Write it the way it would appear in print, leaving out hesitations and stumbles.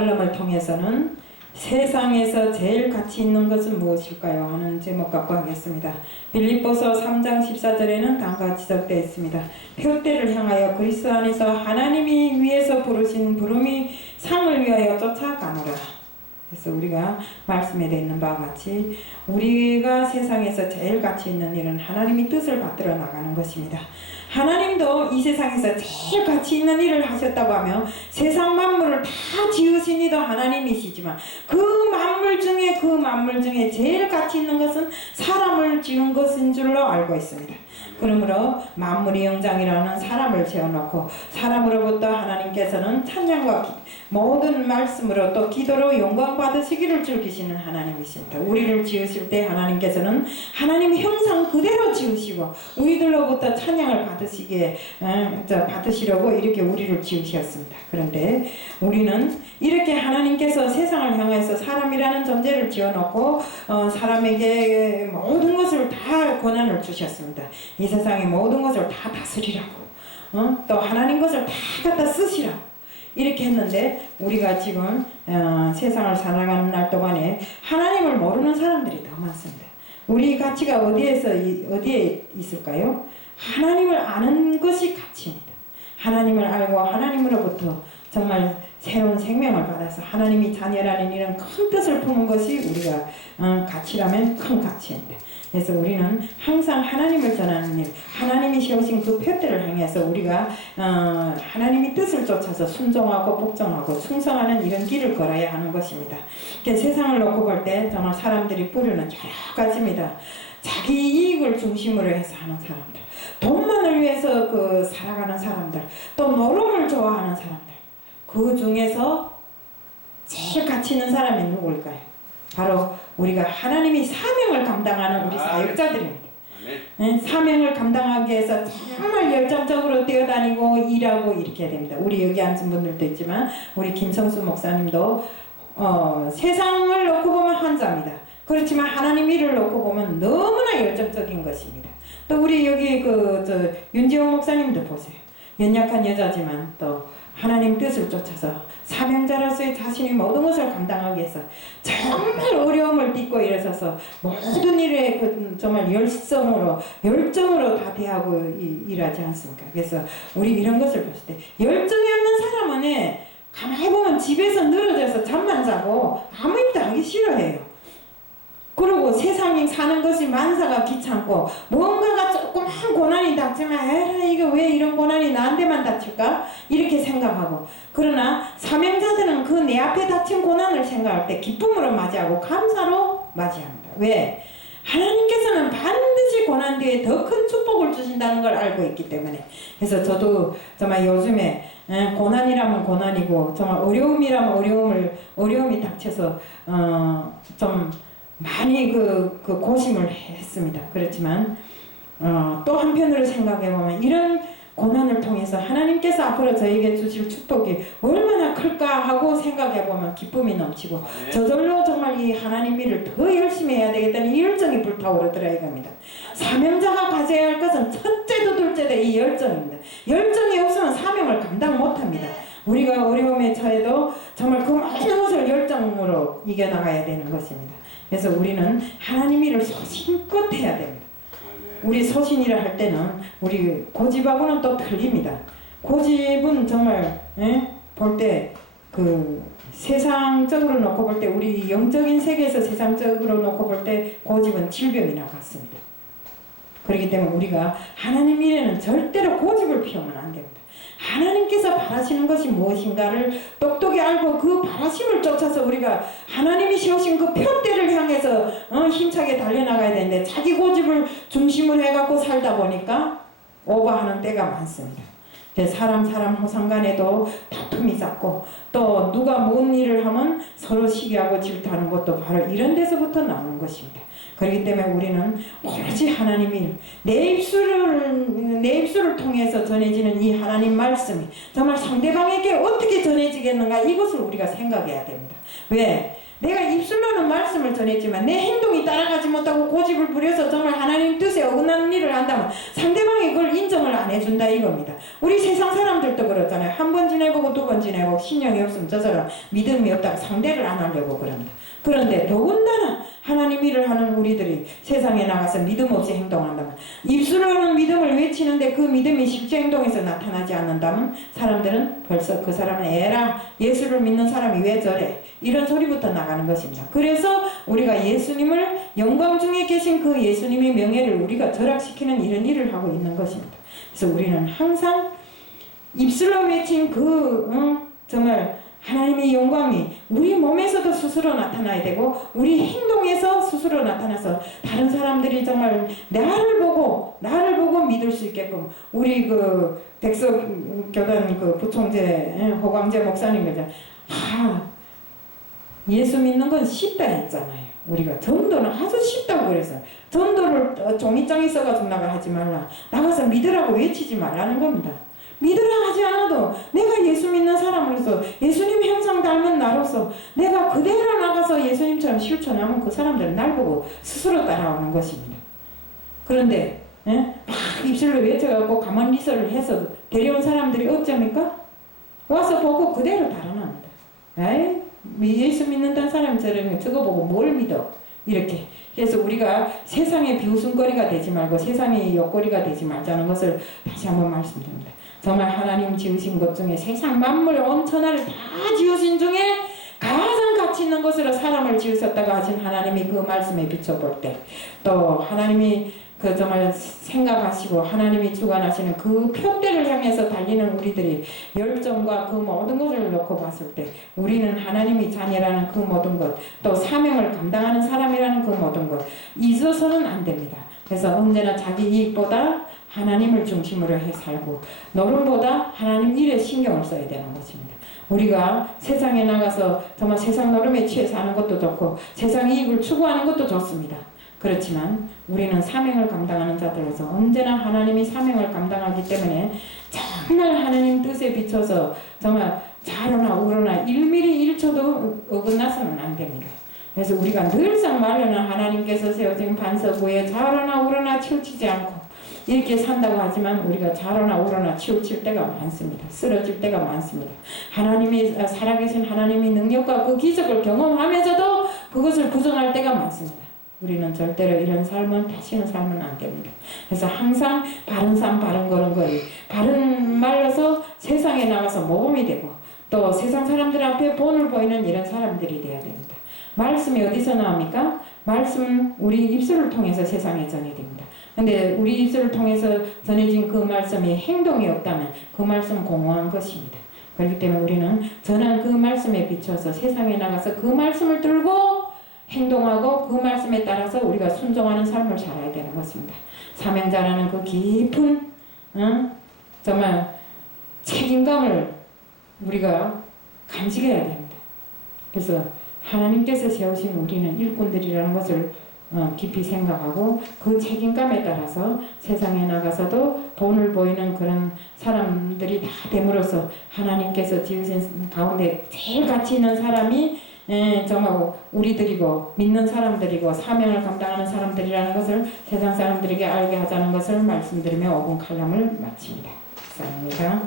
칼럼을 통해서는 세상에서 제일 가치 있는 것은 무엇일까요? 하는 제목 갖고 하겠습니다. 빌립보서 3장 14절에는 다음과 지적되어 있습니다. 표대를 향하여 그리스도 안에서 하나님이 위에서 부르신 부름이 상을 위하여 쫓아가노라. 그래서 우리가 말씀에 되어 있는 바와 같이 우리가 세상에서 제일 가치 있는 일은 하나님이 뜻을 받들어 나가는 것입니다. 하나님도 이 세상에서 제일 가치 있는 일을 하셨다고 하면 세상 만물을 다 지으신 이도 하나님이시지만 그 만물 중에 제일 가치 있는 것은 사람을 지은 것인 줄로 알고 있습니다. 그러므로 만물의 영장이라는 사람을 지어놓고 사람으로부터 하나님께서는 찬양과 모든 말씀으로 또 기도로 영광 받으시기를 즐기시는 하나님이십니다. 우리를 지으실 때 하나님께서는 하나님 형상 그대로 지으시고 우리들로부터 찬양을 받으시려고 이렇게 우리를 지으셨습니다. 그런데 우리는 이렇게 하나님께서 세상을 향해서 사람이라는 존재를 지어놓고 사람에게 모든 것을 다 권한을 주셨습니다. 이 세상의 모든 것을 다 다스리라고 또 하나님 것을 다 갖다 쓰시라고 이렇게 했는데 우리가 지금 세상을 살아가는 날 동안에 하나님을 모르는 사람들이 더 많습니다. 우리 가치가 어디에 있을까요? 하나님을 아는 것이 가치입니다. 하나님을 알고 하나님으로부터 정말 새로운 생명을 받아서 하나님이 자녀라는 이런 큰 뜻을 품은 것이 우리가 가치라면 큰 가치입니다. 그래서 우리는 항상 하나님을 전하는 일, 하나님이 세우신 그 표대를 향해서 우리가 하나님의 뜻을 쫓아서 순종하고 복종하고 충성하는 이런 길을 걸어야 하는 것입니다. 세상을 놓고 볼 때 정말 사람들이 뿌리는 여러 가지입니다. 자기 이익을 중심으로 해서 하는 사람들, 돈만을 위해서 살아가는 사람들, 또 노름을 좋아하는 사람들, 그 중에서 제일 가치 있는 사람이 누구일까요? 바로 우리가 하나님이 사명을 감당하는 우리 사역자들입니다. 사명을 감당하기 위해서 정말 열정적으로 뛰어다니고 일하고 이렇게 해야 됩니다. 우리 여기 앉은 분들도 있지만 우리 김성수 목사님도 세상을 놓고 보면 한자입니다. 그렇지만 하나님 일을 놓고 보면 너무나 열정적인 것입니다. 또 우리 여기 윤지영 목사님도 보세요. 연약한 여자지만 또 하나님 뜻을 쫓아서 사명자로서의 자신이 모든 것을 감당하기 위해서 정말 어려움을 딛고 일어서서 모든 일에 정말 열정으로 다 대하고 일하지 않습니까? 그래서 우리 이런 것을 봤을 때 열정이 없는 사람은 가만히 보면 집에서 늘어져서 잠만 자고 아무 일도 하기 싫어해요. 그리고 세상에 사는 것이 만사가 귀찮고 뭔가가 조그만 고난이 닥치면 에라 이거 왜 이런 고난이 나한테만 닥칠까? 이렇게 생각하고 그러나 사명자들은 그 내 앞에 닥친 고난을 생각할 때 기쁨으로 맞이하고 감사로 맞이합니다. 왜? 하나님께서는 반드시 고난 뒤에 더 큰 축복을 주신다는 걸 알고 있기 때문에. 그래서 저도 정말 요즘에 고난이라면 고난이고 정말 어려움이라면 어려움이 닥쳐서 좀 많이 고심을 했습니다. 그렇지만 또 한편으로 생각해보면 이런 고난을 통해서 하나님께서 앞으로 저에게 주실 축복이 얼마나 클까 하고 생각해보면 기쁨이 넘치고 저절로 정말 이 하나님 일을 더 열심히 해야 되겠다는 이 열정이 불타오르더라 이겁니다. 사명자가 가져야 할 것은 첫째도 둘째도 이 열정입니다. 열정이 없으면 사명을 감당 못합니다. 우리가 어려움에 처해도 정말 그 모든 것을 열정으로 이겨나가야 되는 것입니다. 그래서 우리는 하나님 일을 소신껏 해야 됩니다. 우리 소신이라 할 때는 우리 고집하고는 또 틀립니다. 고집은 정말 볼 때 세상적으로 놓고 볼 때 우리 영적인 세계에서 세상적으로 놓고 볼 때 고집은 질병이나 같습니다. 그렇기 때문에 우리가 하나님 일에는 절대로 고집을 피우면 안 됩니다. 하나님께서 바라시는 것이 무엇인가를 똑똑히 알고 그 바라심을 쫓아서 우리가 하나님이 세우신 그 표대를 향해서 힘차게 달려나가야 되는데 자기 고집을 중심으로 해갖고 살다 보니까 오버하는 때가 많습니다. 사람 호상간에도 다툼이 쌓고 또 누가 뭔 일을 하면 서로 시기하고 질투하는 것도 바로 이런 데서부터 나오는 것입니다. 그렇기 때문에 우리는 오로지 하나님 일, 내 입술을 통해서 전해지는 이 하나님 말씀이 정말 상대방에게 어떻게 전해지겠는가 이것을 우리가 생각해야 됩니다. 왜? 내가 입술로는 말씀을 전했지만 내 행동이 따라가지 못하고 고집을 부려서 정말 하나님 뜻에 어긋나는 일을 한다면 상대방이 그걸 인정을 안 해준다 이겁니다. 우리 세상 사람들도 그렇잖아요. 한 번 지내보고 두 번 지내보고 신령이 없으면 저 사람 믿음이 없다고 상대를 안 하려고 그럽니다. 그런데 더군다나 하나님 일을 하는 우리들이 세상에 나가서 믿음 없이 행동한다면, 입술로는 믿음을 외치는데 그 믿음이 실제 행동에서 나타나지 않는다면 사람들은 벌써 그 사람은 에라, 예수를 믿는 사람이 왜 저래, 이런 소리부터 나가는 것입니다. 그래서 우리가 예수님을, 영광 중에 계신 그 예수님의 명예를 우리가 절약시키는 이런 일을 하고 있는 것입니다. 그래서 우리는 항상 입술로 외친 정말 하나님의 영광이 우리 몸에서도 스스로 나타나야 되고 우리 행동에서 스스로 나타나서 다른 사람들이 정말 나를 보고 믿을 수 있게끔, 우리 그 백석교단 그 부총재 호광재 목사님께서 예수 믿는 건 쉽다 했잖아요. 우리가 전도는 아주 쉽다고 그래서 전도를 종이장에 써가지고 하지 말라, 나가서 믿으라고 외치지 말라는 겁니다. 믿으라 하지 않아도 내가 예수 믿는 사람으로서, 예수님 형상 닮은 나로서 내가 그대로 나가서 예수님처럼 실천하면 그 사람들은 날 보고 스스로 따라오는 것입니다. 그런데 막 입술로 외쳐갖고 가만히 리서를 해서 데려온 사람들이 어쩝니까? 와서 보고 그대로 달아납니다. 에이, 예수 믿는다는 사람처럼 저거 보고 뭘 믿어? 이렇게. 그래서 우리가 세상의 비웃음거리가 되지 말고 세상의 욕거리가 되지 말자는 것을 다시 한번 말씀드립니다. 정말 하나님 지으신 것 중에 세상 만물 온 천하를 다 지으신 중에 가장 가치 있는 것으로 사람을 지으셨다고 하신 하나님이 그 말씀에 비춰볼 때, 또 하나님이 그 정말 생각하시고 하나님이 주관하시는 그 표대를 향해서 달리는 우리들이 열정과 그 모든 것을 놓고 봤을 때 우리는 하나님이 자녀라는 그 모든 것, 또 사명을 감당하는 사람이라는 그 모든 것 잊어서는 안 됩니다. 그래서 언제나 자기 이익보다 하나님을 중심으로 해 살고 노름보다 하나님 일에 신경을 써야 되는 것입니다. 우리가 세상에 나가서 정말 세상 노름에 취해 사는 것도 좋고 세상 이익을 추구하는 것도 좋습니다. 그렇지만 우리는 사명을 감당하는 자들로서 언제나 하나님이 사명을 감당하기 때문에 정말 하나님 뜻에 비춰서 정말 좌로나 우로나 1mm 1초도 어긋나서는 안 됩니다. 그래서 우리가 늘상 말로는 하나님께서 세워진 반석 위에 좌로나 우로나 치우치지 않고 이렇게 산다고 하지만 우리가 좌로나 우로나 치우칠 때가 많습니다. 쓰러질 때가 많습니다. 하나님이 살아계신 하나님의 능력과 그 기적을 경험하면서도 그것을 부정할 때가 많습니다. 우리는 절대로 이런 삶은 다시는 살면 안 됩니다. 그래서 항상 바른 삶, 바른 걸음걸이, 바른 말로서 세상에 나가서 모범이 되고 또 세상 사람들 앞에 본을 보이는 이런 사람들이 되어야 됩니다. 말씀이 어디서 나옵니까? 말씀은 우리 입술을 통해서 세상에 전해집니다. 근데 우리 입술을 통해서 전해진 그 말씀이 행동이 없다면 그 말씀은 공허한 것입니다. 그렇기 때문에 우리는 전한 그 말씀에 비춰서 세상에 나가서 그 말씀을 들고 행동하고 그 말씀에 따라서 우리가 순종하는 삶을 살아야 되는 것입니다. 사명자라는 그 깊은 정말 책임감을 우리가 간직해야 됩니다. 그래서 하나님께서 세우신 우리는 일꾼들이라는 것을 깊이 생각하고 그 책임감에 따라서 세상에 나가서도 본을 보이는 그런 사람들이 다 됨으로써 하나님께서 지으신 가운데 제일 가치 있는 사람이 정말 우리들이고 믿는 사람들이고 사명을 감당하는 사람들이라는 것을 세상 사람들에게 알게 하자는 것을 말씀드리며 5분 칼럼을 마칩니다. 감사합니다.